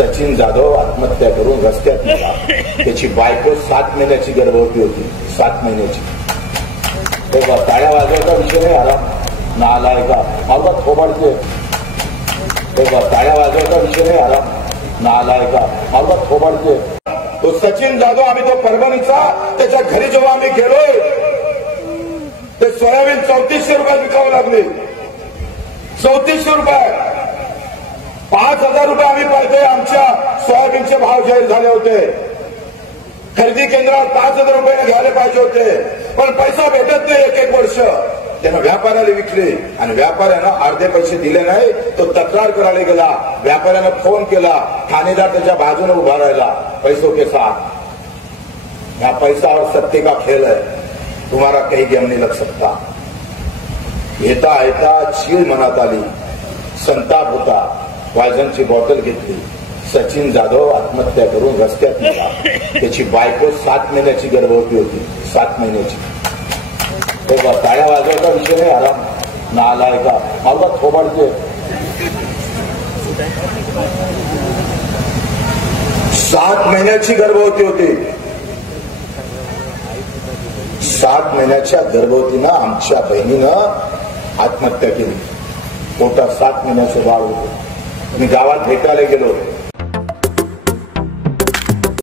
सचिन जाधव आत्महत्या करून रस्त्यात गेला. त्याची बायको 7 महिन्याची गर्भवती होती, 7 महिन्याची. तेव्हा टाळ्या वाजवायचा विषय नाही आला ना आलाय का मला थोबाडचे. तेव्हा टाळ्या वाजवायचा विषय नाही आला ना आलाय का मला थोबाडचे. तो सचिन जाधव आम्ही तो परभणीचा त्याच्या घरी जेव्हा आम्ही गेलोय ते सोयाबीन 3400 रुपयात विकावं लागले. 3400 रुपये. 5000 रुपये आम्ही पाहिजे. आमच्या सोयाबीनचे भाव जाहीर झाले होते. खरेदी केंद्रात 5000 रुपये घ्यायला पाहिजे होते, पण पैसा भेटत नाही. एक वर्ष त्यानं व्यापाऱ्याला विकले आणि व्यापाऱ्यानं अर्धे पैसे दिले नाही. तो तक्रार करायला गेला. व्यापाऱ्यानं फोन केला. ठाणेदार त्याच्या बाजूने उभा राहिला पैसों के साथ. या पैसा और सत्य का खेल है. तुम्हारा काही गेम नहीं लग सकता. येता येता चीड मनात आली, संताप होता. पॉयझनची बॉटल घेतली. सचिन जाधव आत्महत्या करून रस्त्यात गेला. त्याची बायको 7 महिन्याची गर्भवती होती, 7 महिन्याची. तेव्हा टाळ्या वाजवायचा विषय नाही आला ना आलाय का मला थोबाडचे. 7 महिन्याची गर्भवती होती. 7 महिन्याच्या गर्भवतीनं आमच्या बहिणीनं आत्महत्या केली. पोटात 7 महिन्याचं बाळ होतं. मी गावात भेटायला गेलो.